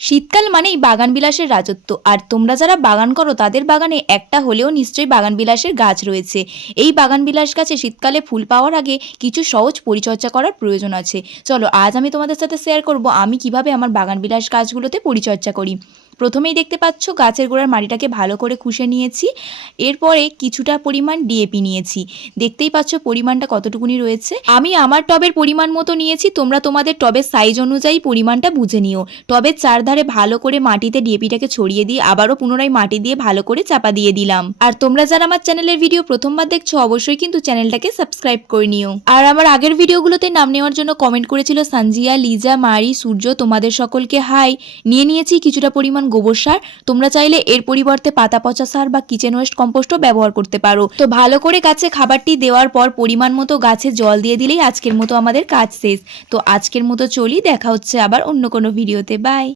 শীতকাল মানেই বাগান বিলাসের রাজত্ব। আর তোমরা যারা বাগান করো তাদের বাগানে একটা হলেও নিশ্চয়ই বাগান বিলাসের গাছ রয়েছে। এই বাগান বিলাস গাছে শীতকালে ফুল পাওয়ার আগে কিছু সহজ পরিচর্যা করার প্রয়োজন আছে। চলো আজ আমি তোমাদের সাথে শেয়ার করব আমি কিভাবে আমার বাগান বিলাস গাছগুলোতে পরিচর্যা করি। প্রথমেই দেখতে পাচ্ছ গাছের গোড়ার মাটিটাকে ভালো করে খুশে নিয়েছি। এরপরে কিছুটা পরিমাণ ডিএপি নিয়েছি। দেখতেই পাচ্ছ পরিমাণটা কতটুকুনি রয়েছে। আমি আমার টবের পরিমাণ মতো নিয়েছি, তোমরা তোমাদের টবের সাইজ অনুযায়ী পরিমাণটা বুঝে নিও। টবের চারধারে ভালো করে মাটিতে ডিএপিটাকে ছড়িয়ে দিয়ে আবারও পুনরায় মাটি দিয়ে ভালো করে চাপা দিয়ে দিলাম। আর তোমরা যারা আমার চ্যানেলের ভিডিও প্রথমবার দেখছো অবশ্যই কিন্তু চ্যানেলটাকে সাবস্ক্রাইব করে নিও। আর আমার আগের ভিডিওগুলোতে নাম নেওয়ার জন্য কমেন্ট করেছিল সানজিয়া, লিজা, মারি, সূর্য, তোমাদের সকলকে হাই। নিয়েছি কিছুটা পরিমাণ গোবর সার। তোমরা চাইলে এর পরিবর্তে পাতা পচা সার বা কিচেন ওয়েস্ট কম্পোস্টও ব্যবহার করতে পারো। তো ভালো করে গাছে খাবারটি দেওয়ার পর পরিমাণ মতো গাছে জল দিয়ে দিলেই আজকের মতো আমাদের কাজ শেষ। তো আজকের মতো চলি, দেখা হচ্ছে আবার অন্য কোনো ভিডিওতে। বাই।